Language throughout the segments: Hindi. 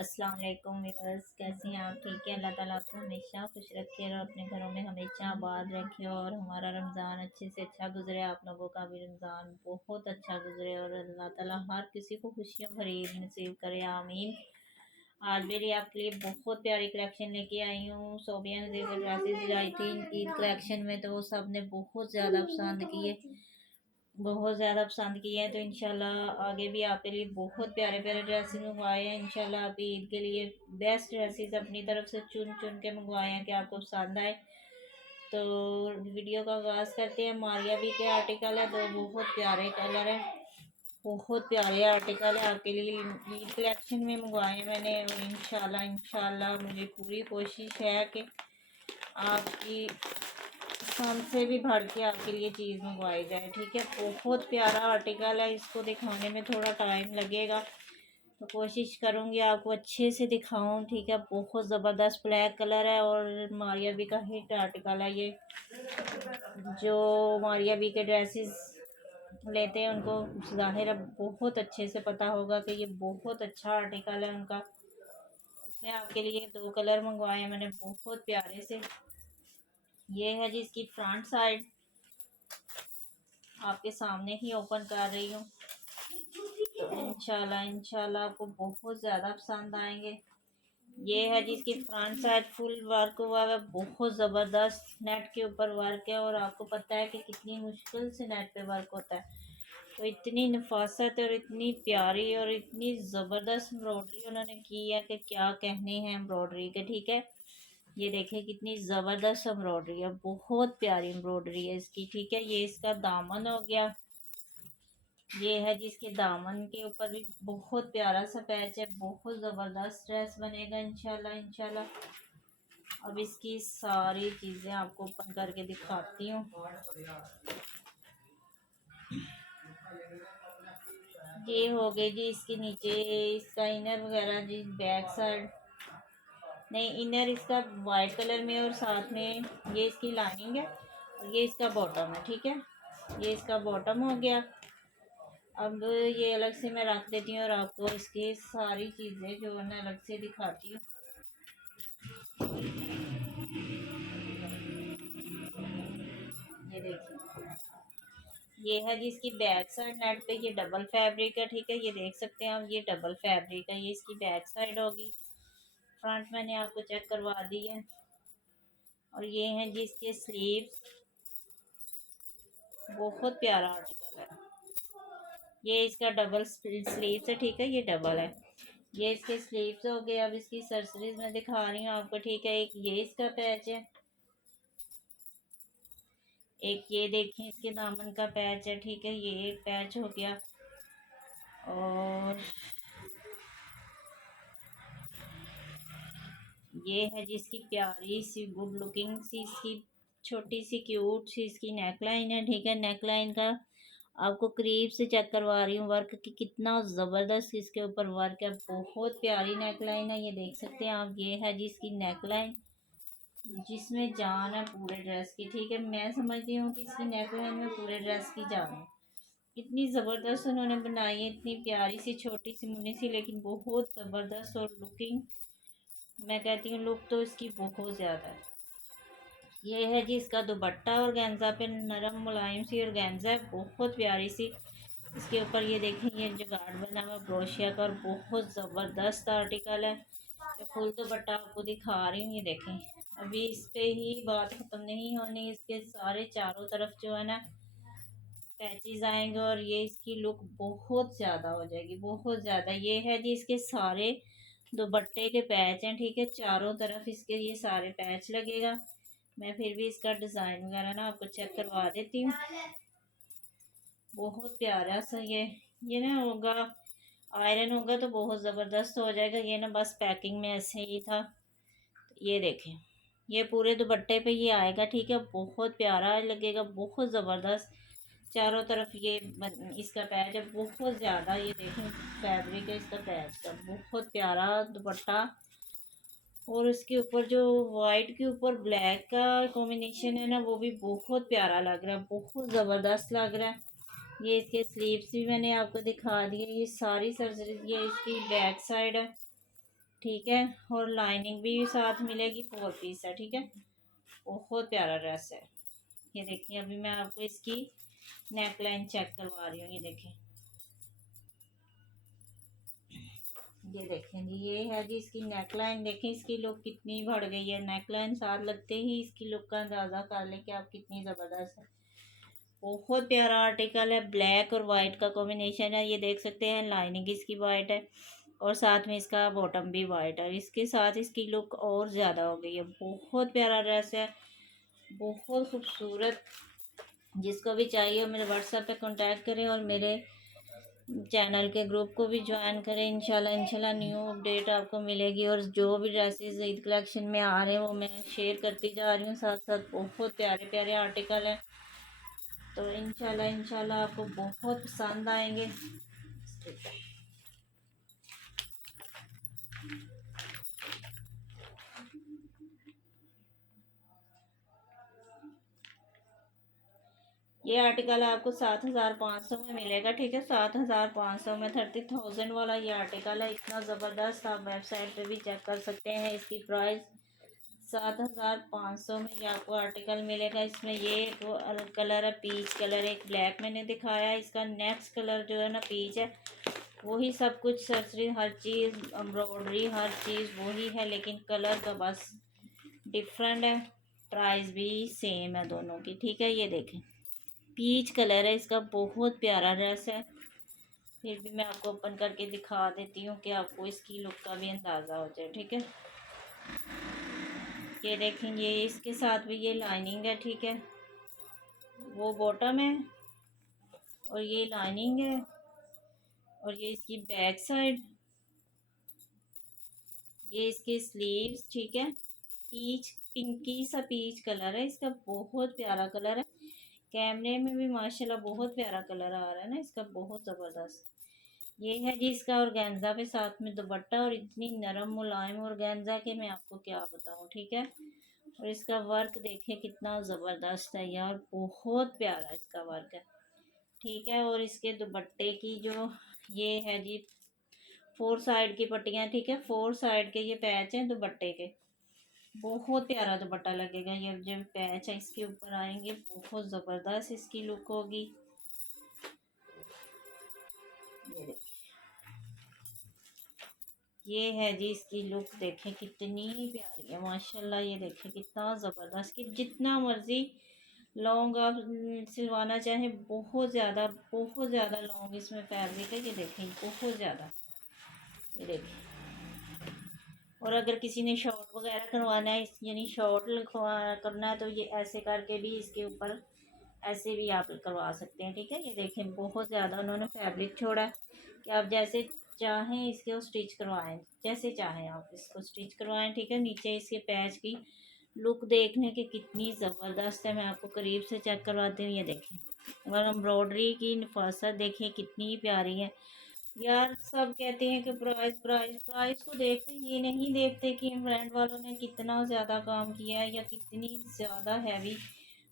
अस्सलाम वालेकुम व्यूअर्स, कैसे हैं आप? ठीक है। अल्लाह ताला आपको हमेशा खुश रखे और अपने घरों में हमेशा आबाद रखे और हमारा रमज़ान अच्छे से अच्छा गुजरे। आप लोगों का भी रमज़ान बहुत अच्छा गुजरे और अल्लाह ताला हर किसी को खुशियाँ भरी ईद नसीब करे, आमीन। आज मेरी आपके लिए बहुत प्यारी कलेक्शन लेके आई हूँ। सोबिया ने देखो ड्रेसेस लाई थी ईद कलेक्शन में, तो वो सब ने बहुत ज़्यादा पसंद किए, बहुत ज़्यादा पसंद किए हैं। तो इंशाल्लाह आगे भी आपके लिए बहुत प्यारे प्यारे ड्रेसेस मंगवाए हैं। इंशाल्लाह आप ईद के लिए बेस्ट ड्रेसेस अपनी तरफ से चुन चुन के मंगवाए हैं कि आपको पसंद आए। तो वीडियो का आगाज़ करते हैं। मारिया भी के आर्टिकल है, तो बहुत प्यारे कलर है, बहुत प्यारे आर्टिकल है आपके लिए ईद कलेक्शन में मंगवाए हैं मैंने। और इंशाल्लाह इंशाल्लाह मुझे पूरी कोशिश है कि आपकी पसंद से भी भर के आपके लिए चीज़ मंगवाई जाए, ठीक है। बहुत प्यारा आर्टिकल है, इसको दिखाने में थोड़ा टाइम लगेगा, तो कोशिश करूँगी आपको अच्छे से दिखाऊं, ठीक है। बहुत ज़बरदस्त ब्लैक कलर है और मारिया बी का हिट आर्टिकल है ये। जो मारिया बी के ड्रेसेस लेते हैं उनको ज़ाहिर है बहुत अच्छे से पता होगा कि ये बहुत अच्छा आर्टिकल है उनका। इसमें आपके लिए दो कलर मंगवाए हैं मैंने, बहुत प्यारे से। ये है जी इसकी फ्रंट साइड, आपके सामने ही ओपन कर रही हूँ। तो इंशाल्लाह इंशाल्लाह आपको बहुत ज़्यादा पसंद आएंगे। ये है जिसकी फ्रंट साइड फुल वर्क हुआ है, बहुत ज़बरदस्त नेट के ऊपर वर्क है। और आपको पता है कि कितनी मुश्किल से नेट पे वर्क होता है, तो इतनी नफासत और इतनी प्यारी और इतनी ज़बरदस्त एम्ब्रॉयडरी उन्होंने की है कि क्या कहने हैं एम्ब्रॉयडरी के, ठीक है। ये देखें कितनी ज़बरदस्त एम्ब्रॉयडरी है, बहुत प्यारी एम्ब्रॉयडरी है इसकी, ठीक है। ये इसका दामन हो गया, ये है जिसके दामन के ऊपर भी बहुत प्यारा सा पैच है, बहुत ज़बरदस्त ड्रेस बनेगा इंशाल्लाह इंशाल्लाह। अब इसकी सारी चीज़ें आपको ओपन करके दिखाती हूँ। ये हो गई जी इसके नीचे, इसका इनर वगैरह जी, बैक साइड नहीं, इनर इसका वाइट कलर में और साथ में ये इसकी लाइनिंग है और ये इसका बॉटम है, ठीक है। ये इसका बॉटम हो गया। अब ये अलग से मैं रख देती हूँ और आपको इसकी सारी चीज़ें जो है ना अलग से दिखाती हूँ। ये देखिए, ये है जी इसकी बैक साइड नेट पे, ये डबल फैब्रिक है, ठीक है। ये देख सकते हैं आप, ये डबल फैब्रिक है, ये इसकी बैक साइड होगी। फ्रंट मैंने आपको चेक करवा दी है। और ये हैं जी इसके स्लीव्स, बहुत प्यारा आर्टिकल है। ये इसका डबल स्लीव्स है, ठीक है, ये डबल है। ये इसके स्लीव्स हो गए। अब इसकी सर्सरीज मैं दिखा रही हूँ आपको, ठीक है। एक ये इसका पैच है, एक ये देखें इसके दामन का पैच है, ठीक है। ये एक पैच हो गया। और ये है जिसकी प्यारी सी गुड लुकिंग सी इसकी छोटी सी क्यूट सी इसकी नेकलाइन है, ठीक है। नेकलाइन का आपको करीब से चेक करवा रही हूँ वर्क की, कितना ज़बरदस्त इसके ऊपर वर्क है, बहुत प्यारी नेकलाइन है, ये देख सकते हैं आप। ये है जिसकी नेकलाइन, जिसमें जान है पूरे ड्रेस की, ठीक है। मैं समझती हूँ कि इसकी नेकलाइन में पूरे ड्रेस की जान है। इतनी ज़बरदस्त उन्होंने बनाई है, इतनी प्यारी सी छोटी सी मुन्नी सी, लेकिन बहुत ज़बरदस्त। और लुकिंग, मैं कहती हूँ लुक तो इसकी बहुत ज़्यादा है। ये है जी इसका दुपट्टा, और गेंजा पे नरम मुलायम सी और गेंजा है, बहुत प्यारी सी। इसके ऊपर ये देखें, ये जुगाड़ बना हुआ क्रोशिया का, और बहुत ज़बरदस्त आर्टिकल है। ये फुल दुपट्टा आपको दिखा रही हूँ, ये देखें। अभी इस पे ही बात ख़त्म नहीं होनी, इसके सारे चारों तरफ जो है ना पैचेस आएंगे और ये इसकी लुक बहुत ज़्यादा हो जाएगी, बहुत ज़्यादा। ये है जी इसके सारे दुपट्टे के पैच हैं, ठीक है। चारों तरफ इसके ये सारे पैच लगेगा। मैं फिर भी इसका डिज़ाइन वगैरह ना आपको चेक करवा देती हूँ। बहुत प्यारा सा ये ना होगा, आयरन होगा तो बहुत ज़बरदस्त हो जाएगा। ये ना बस पैकिंग में ऐसे ही था। ये देखें, ये पूरे दुपट्टे पे ये आएगा, ठीक है। बहुत प्यारा लगेगा, बहुत ज़बरदस्त। चारों तरफ ये इसका पैच है, बहुत ज़्यादा। ये देखें फैब्रिक है इसका पैच का, बहुत प्यारा दुपट्टा। और इसके ऊपर जो वाइट के ऊपर ब्लैक का कॉम्बिनेशन है ना, वो भी बहुत प्यारा लग रहा है, बहुत ज़बरदस्त लग रहा है। ये इसके स्लीव्स भी मैंने आपको दिखा दिए। ये सारी सर्जरी, ये इसकी बैक साइड है, ठीक है। और लाइनिंग भी साथ मिलेगी, 4 पीस है, ठीक है। बहुत प्यारा ड्रेस है। ये देखिए, अभी मैं आपको इसकी नेक लाइन चेक करवा रही हूँ। ये देखें, ये देखें जी, ये है जी इसकी नेक लाइन। देखें इसकी लुक कितनी बढ़ गई है। नेक लाइन साथ लगते ही इसकी लुक का अंदाज़ा कर लें कि आप कितनी ज़बरदस्त है। बहुत प्यारा आर्टिकल है, ब्लैक और वाइट का कॉम्बिनेशन है। ये देख सकते हैं, लाइनिंग इसकी वाइट है और साथ में इसका बॉटम भी वाइट है। इसके साथ इसकी लुक और ज़्यादा हो गई है। बहुत प्यारा ड्रेस है, बहुत खूबसूरत। जिसको भी चाहिए मेरे व्हाट्सएप पे कांटेक्ट करें और मेरे चैनल के ग्रुप को भी ज्वाइन करें। इंशाल्लाह न्यू अपडेट आपको मिलेगी। और जो भी ड्रेसेस ईद कलेक्शन में आ रहे हैं वो मैं शेयर करती जा रही हूँ साथ साथ। बहुत प्यारे प्यारे आर्टिकल हैं, तो इंशाल्लाह आपको बहुत पसंद आएंगे। ये आर्टिकल आपको 7,500 में मिलेगा, ठीक है। 7,500 में 30,000 वाला ये आर्टिकल है। इतना ज़बरदस्त, आप वेबसाइट पे भी चेक कर सकते हैं। इसकी प्राइस 7,500 में ये आपको आर्टिकल मिलेगा। इसमें ये एक अलग कलर है, पीच कलर, एक ब्लैक मैंने दिखाया। इसका नेक्स्ट कलर जो है ना पीच है। वही सब कुछ सर्जरी, हर चीज़, एम्ब्रॉयडरी, हर चीज़ वही है, लेकिन कलर का बस डिफरेंट है। प्राइस भी सेम है दोनों की, ठीक है। ये देखें, पीच कलर है इसका। बहुत प्यारा ड्रेस है। फिर भी मैं आपको ओपन करके दिखा देती हूँ कि आपको इसकी लुक का भी अंदाज़ा हो जाए, ठीक है। ये देखेंगे, इसके साथ भी ये लाइनिंग है, ठीक है। वो बॉटम है और ये लाइनिंग है और ये इसकी बैक साइड, ये इसके स्लीव्स, ठीक है। पीच, पिंकी सा पीच कलर है इसका। बहुत प्यारा कलर है। कैमरे में भी माशाल्लाह बहुत प्यारा कलर आ रहा है ना इसका, बहुत ज़बरदस्त। ये है जी इसका ऑर्गेन्जा पे साथ में दुपट्टा, और इतनी नरम मुलायम ऑर्गेन्जा के मैं आपको क्या बताऊँ, ठीक है। और इसका वर्क देखिए कितना ज़बरदस्त है यार, बहुत प्यारा इसका वर्क है, ठीक है। और इसके दुपट्टे की जो ये है जी 4 साइड की पट्टियाँ, ठीक है। 4 साइड के ये पैच हैं दुपट्टे के। बहुत प्यारा दुपट्टा लगेगा। ये जो पैच है इसके ऊपर आएंगे, बहुत ज़बरदस्त इसकी लुक होगी। ये देखिए, ये है जी इसकी लुक, देखें कितनी प्यारी है माशाल्लाह। ये देखें कितना ज़बरदस्त, कि जितना मर्ज़ी लॉन्ग आप सिलवाना चाहें, बहुत ज़्यादा लॉन्ग इसमें फैब्रिक है। ये देखें बहुत ज़्यादा, ये देखें। और अगर किसी ने शॉर्ट वगैरह करवाना है, यानी शॉर्ट लिखवा करना है, तो ये ऐसे करके भी इसके ऊपर ऐसे भी आप करवा सकते हैं, ठीक है। ये देखें बहुत ज़्यादा उन्होंने फैब्रिक छोड़ा है, कि आप जैसे चाहें इसको स्टिच करवाएं, जैसे चाहें आप इसको स्टिच करवाएं, ठीक है। नीचे इसके पैच की लुक देखने के कितनी ज़बरदस्त है, मैं आपको करीब से चेक करवाती हूँ। ये देखें, और एम्ब्रॉयडरी की नफासत देखिए कितनी प्यारी है यार। सब कहते हैं कि प्राइस प्राइस प्राइस को देखते, ये नहीं देखते कि ब्रांड वालों ने कितना ज़्यादा काम किया है या कितनी ज़्यादा हैवी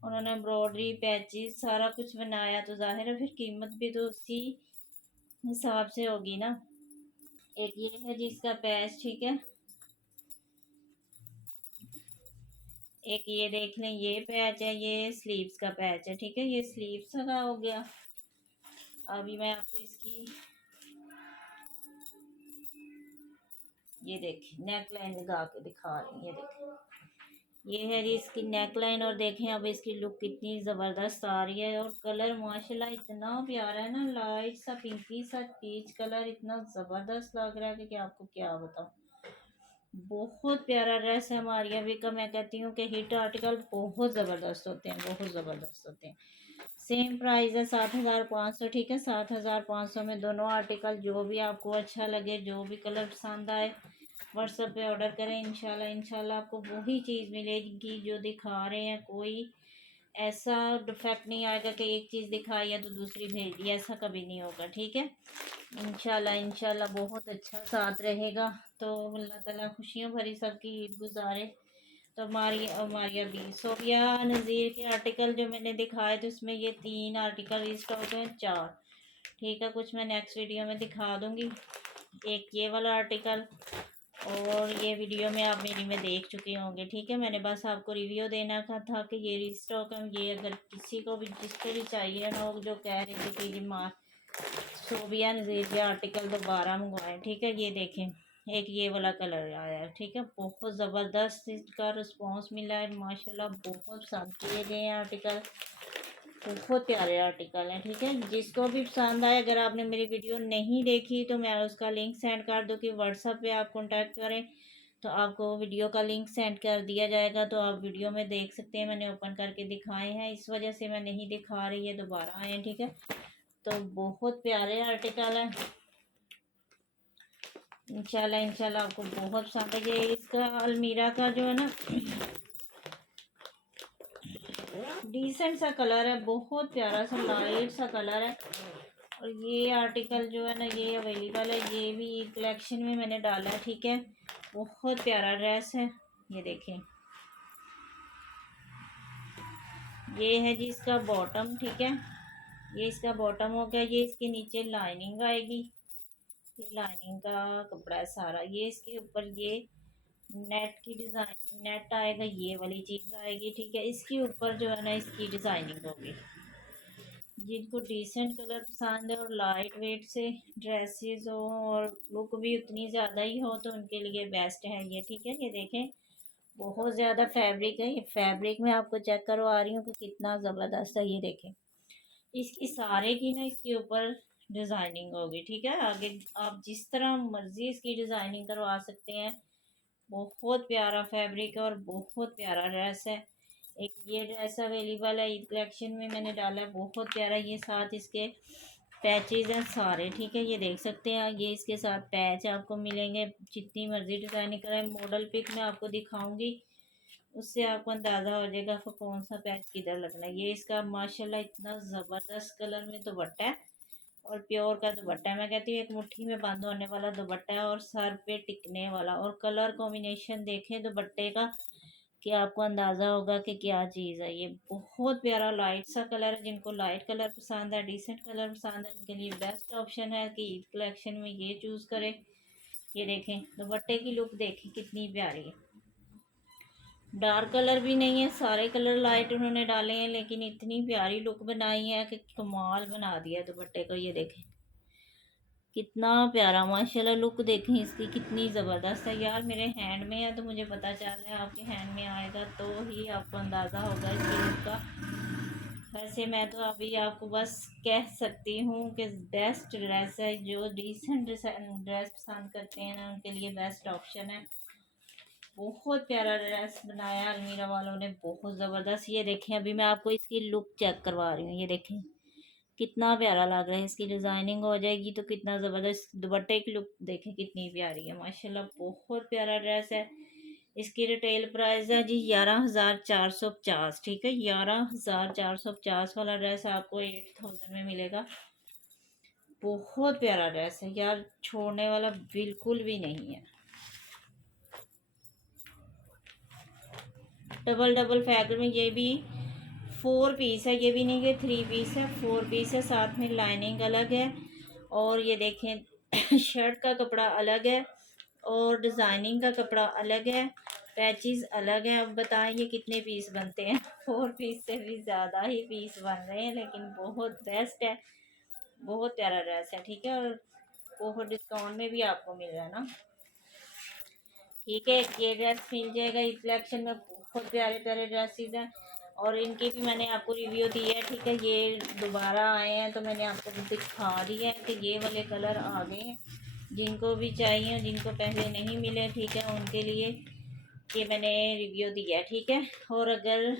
उन्होंने एम्ब्रॉयडरी, पैचेस, सारा कुछ बनाया। तो जाहिर है फिर कीमत भी तो उसी हिसाब से होगी ना। एक ये है जिसका पैच, ठीक है। एक ये देख लें, ये पैच है, ये स्लीव्स का पैच है, ठीक है। ये स्लीव्स का हो गया। अभी मैं आपको इसकी ये देखिए नेक लाइन लगा के दिखा रही हूँ। ये देखिए, ये है जी इसकी नेक लाइन, और देखें अब इसकी लुक कितनी ज़बरदस्त आ रही है। और कलर माशाल्लाह इतना प्यारा है ना, लाइट सा पिंकी सा पीच कलर, इतना ज़बरदस्त लग रहा है कि आपको क्या बताऊँ। बहुत प्यारा ड्रेस है हमारी अभी का। मैं कहती हूँ कि हिट आर्टिकल बहुत ज़बरदस्त होते हैं, बहुत ज़बरदस्त होते हैं। सेम प्राइस है 7,500, ठीक है। 7,500 में दोनों आर्टिकल, जो भी आपको अच्छा लगे, जो भी कलर पसंद आए, व्हाट्सएप पे ऑर्डर करें। इंशाल्लाह आपको वही चीज़ मिलेगी जो दिखा रहे हैं। कोई ऐसा डिफेक्ट नहीं आएगा कि एक चीज़ दिखाई है तो दूसरी भेज दी, ऐसा कभी नहीं होगा, ठीक है। इंशाल्लाह बहुत अच्छा साथ रहेगा। तो अल्लाह ताला खुशियों भरी सबकी ईद गुजारे। तो हमारी हमारी अभी सोफिया नज़ीर के आर्टिकल जो मैंने दिखाए थे उसमें ये 3 आर्टिकल स्टॉक हैं, 4, ठीक है। कुछ मैं नेक्स्ट वीडियो में दिखा दूँगी। एक ये वाला आर्टिकल, और ये वीडियो में आप मेरी में देख चुके होंगे, ठीक है। मैंने बस आपको रिव्यू देना का था कि ये रिस्टॉक है, ये अगर किसी को भी जिसको भी चाहिए ना, वो जो कह रहे थे कि जी माँ सोबिया नज़ीर के आर्टिकल दोबारा मंगवाएं, ठीक है। ये देखें, एक ये वाला कलर आया है, ठीक है। बहुत ज़बरदस्त इसका रिस्पांस मिला है माशाल्लाह, बहुत पसंद किए गए हैं आर्टिकल, बहुत प्यारे आर्टिकल हैं, ठीक है। जिसको भी पसंद आए, अगर आपने मेरी वीडियो नहीं देखी तो मैं उसका लिंक सेंड कर दूँ कि व्हाट्सएप पे आप कांटेक्ट करें तो आपको वीडियो का लिंक सेंड कर दिया जाएगा, तो आप वीडियो में देख सकते हैं। मैंने ओपन करके दिखाए हैं, इस वजह से मैं नहीं दिखा रही, है दोबारा आए हैं, ठीक है। तो बहुत प्यारे आर्टिकल है, इंशाल्लाह इंशाल्लाह आपको बहुत पसंद है। ये इसका अलमीरा का जो है ना डिसेंट सा कलर है, बहुत प्यारा सा लाइट सा कलर है। और ये आर्टिकल जो है ना ये अवेलेबल है, ये भी कलेक्शन में मैंने डाला है, ठीक है। बहुत प्यारा ड्रेस है, ये देखें, ये है जी इसका बॉटम, ठीक है। ये इसका बॉटम हो गया, ये इसके नीचे लाइनिंग आएगी, ये लाइनिंग का कपड़ा है सारा। ये इसके ऊपर ये नेट की डिज़ाइन नेट आएगा, ये वाली चीज़ आएगी, ठीक है। इसके ऊपर जो है ना इसकी डिज़ाइनिंग होगी। जिनको डिसेंट कलर पसंद है और लाइट वेट से ड्रेसेस हो और लुक भी उतनी ज़्यादा ही हो तो उनके लिए बेस्ट है ये, ठीक है। ये देखें, बहुत ज़्यादा फैब्रिक है, ये फैब्रिक में आपको चेक करवा रही हूँ कि कितना ज़बरदस्त है। ये देखें, इसकी सारे की ना इसके ऊपर डिज़ाइनिंग होगी, ठीक है। आगे आप जिस तरह मर्ज़ी इसकी डिज़ाइनिंग करवा सकते हैं। बहुत प्यारा फैब्रिक है और बहुत प्यारा ड्रेस है। एक ये ड्रेस अवेलेबल है ईद कलेक्शन में, मैंने डाला है, बहुत प्यारा। ये साथ इसके पैचेज हैं सारे, ठीक है। ये देख सकते हैं, ये इसके साथ पैच आपको मिलेंगे, जितनी मर्जी डिज़ाइनिंग करें। मॉडल पिक मैं आपको दिखाऊंगी, उससे आपको अंदाज़ा हो जाएगा कि कौन सा पैच किधर लगना है। ये इसका माशाल्लाह इतना ज़बरदस्त कलर में दुपट्टा है और प्योर का दुपट्टा है। मैं कहती हूँ एक मुट्ठी में बंद होने वाला दुपट्टा है और सर पे टिकने वाला, और कलर कॉम्बिनेशन देखें दुपट्टे का कि आपको अंदाज़ा होगा कि क्या चीज़ है। ये बहुत प्यारा लाइट सा कलर है, जिनको लाइट कलर पसंद है, डिसेंट कलर पसंद है, उनके लिए बेस्ट ऑप्शन है कि ईद कलेक्शन में ये चूज़ करें। ये देखें, दुपट्टे की लुक देखें कितनी प्यारी है। डार्क कलर भी नहीं है, सारे कलर लाइट उन्होंने डाले हैं, लेकिन इतनी प्यारी लुक बनाई है कि कमाल बना दिया दुपट्टे को। ये देखें कितना प्यारा, माशाल्लाह लुक देखें इसकी कितनी ज़बरदस्त है। यार मेरे हैंड में है तो मुझे पता चल रहा है, आपके हैंड में आएगा तो ही आपको अंदाज़ा होगा इसकी लुक का। वैसे मैं तो अभी आपको बस कह सकती हूँ कि बेस्ट ड्रेस है, जो डिसेंट ड्रेस पसंद करते हैं ना उनके लिए बेस्ट ऑप्शन है। बहुत प्यारा ड्रेस बनाया अलमीरा वालों ने, बहुत ज़बरदस्त। ये देखें, अभी मैं आपको इसकी लुक चेक करवा रही हूँ। ये देखें कितना प्यारा लग रहा है, इसकी डिज़ाइनिंग हो जाएगी तो कितना ज़बरदस्त। दुपट्टे की लुक देखें कितनी प्यारी है, माशाल्लाह बहुत प्यारा ड्रेस है। इसकी रिटेल प्राइस है जी 11,450, ठीक है। 11,450 वाला ड्रेस आपको 8,000 में मिलेगा। बहुत प्यारा ड्रेस है यार, छोड़ने वाला बिल्कुल भी नहीं है। डबल डबल फैब्रिक में, ये भी 4 पीस है, ये भी नहीं कि 3 पीस है, 4 पीस है। साथ में लाइनिंग अलग है और ये देखें शर्ट का कपड़ा अलग है और डिज़ाइनिंग का कपड़ा अलग है, पैचेस अलग हैं। अब बताएं ये कितने पीस बनते हैं? 4 पीस से भी ज़्यादा ही पीस बन रहे हैं, लेकिन बहुत बेस्ट है, बहुत प्यारा ड्रेस है, ठीक है। और बहुत डिस्काउंट में भी आपको मिल रहा है ना, ठीक है। ये ड्रेस मिल जाएगा इस कलेक्शन में, बहुत प्यारे प्यारे ड्रेसेस हैं और इनकी भी मैंने आपको रिव्यू दी है, ठीक है। ये दोबारा आए हैं तो मैंने आपको दिखा दिया है कि ये वाले कलर आ गए हैं। जिनको भी चाहिए, जिनको पहले नहीं मिले, ठीक है, उनके लिए ये मैंने रिव्यू दिया है, ठीक है। और अगर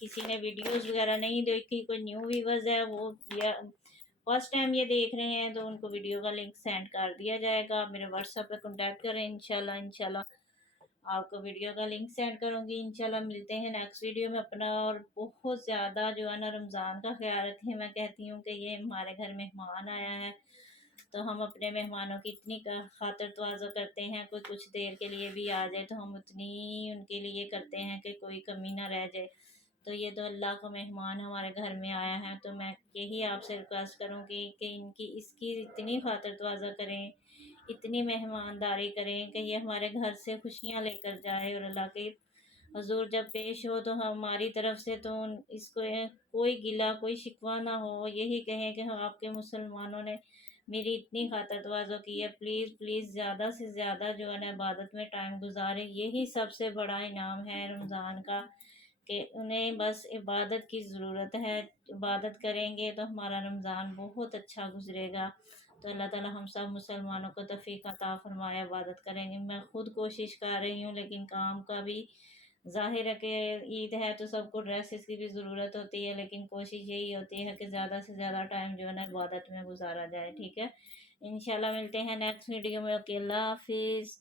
किसी ने वीडियोस वगैरह नहीं देखी, कोई न्यू व्यूवर्स है वो या फर्स्ट टाइम ये देख रहे हैं, तो उनको वीडियो का लिंक सेंड कर दिया जाएगा। आप मेरे व्हाट्सएप पे कांटेक्ट करें, इंशाल्लाह इंशाल्लाह आपको वीडियो का लिंक सेंड करूँगी। इंशाल्लाह मिलते हैं नेक्स्ट वीडियो में। अपना और बहुत ज़्यादा जो है ना रमज़ान का ख्याल रखें। मैं कहती हूँ कि ये हमारे घर मेहमान आया है तो हम अपने मेहमानों की इतनी खातिर तवाज़ो करते हैं, कोई कुछ देर के लिए भी आ जाए तो हम उतनी उनके लिए करते हैं कि कोई कमी ना रह जाए। तो ये तो अल्लाह का मेहमान हमारे घर में आया है, तो मैं यही आपसे रिक्वेस्ट करूँगी कि इनकी इसकी इतनी खातिर तवाज़ो करें, इतनी मेहमानदारी करें कि ये हमारे घर से खुशियाँ लेकर जाए, और अल्लाह के हजूर जब पेश हो तो हमारी तरफ से तो इसको कोई गिला कोई शिकवा ना हो, यही कहें कि हम आपके मुसलमानों ने मेरी इतनी खातर तवाज़ो की है, प्लीज़ प्लीज़ ज़्यादा से ज़्यादा जो है ना इबादत में टाइम गुजारें। यही सबसे बड़ा इनाम है रमज़ान का, कि उन्हें बस इबादत की ज़रूरत है। इबादत करेंगे तो हमारा रमज़ान बहुत अच्छा गुजरेगा। तो अल्लाह ताला हम सब मुसलमानों को तौफीक अता फरमाए, इबादत करेंगे। मैं खुद कोशिश कर रही हूँ, लेकिन काम का भी ज़ाहिर है कि ईद है तो सबको ड्रेसेस की भी ज़रूरत होती है, लेकिन कोशिश यही होती है कि ज़्यादा से ज़्यादा टाइम जो है ना इबादत में गुजारा जाए। ठीक है, इंशाल्लाह मिलते हैं नेक्स्ट वीडियो में। ओके, अल्लाह हाफिज़।